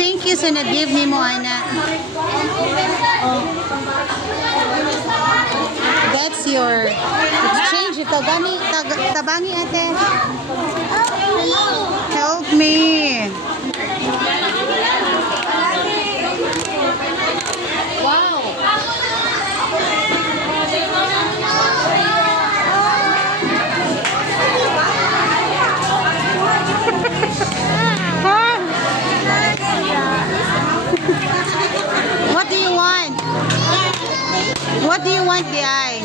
thank you sa nag-give ni mo, ana. That's your exchange. Tabangi, ate. Help me. Wow. What do you want? What do you want, the eye?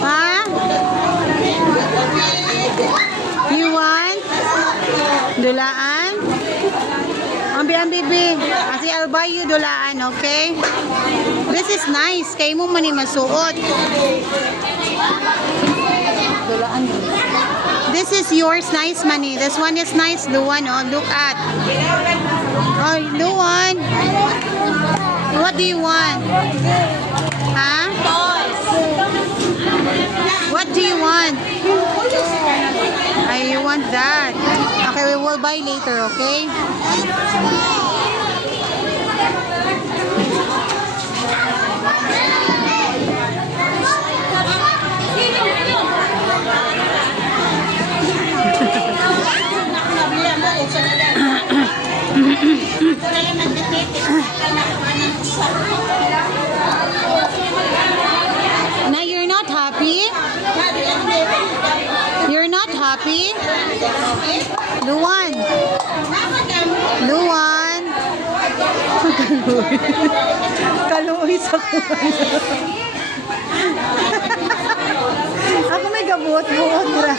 Huh? You want? Dulaan? Ambi, be. Kasi I'll buy you dulaan, okay? This is nice. Kaya mo man masuot. Dulaan. This is yours, nice money. This one is nice, Luan. Oh, look at. Oh, Luan. What do you want? Huh? What do you want? Ay, you want that. Okay, we will buy later, okay? Now you're not happy? You're not happy? Luan. Luan. Kaluoy sa kuwan. Ako may gabot-buot ra.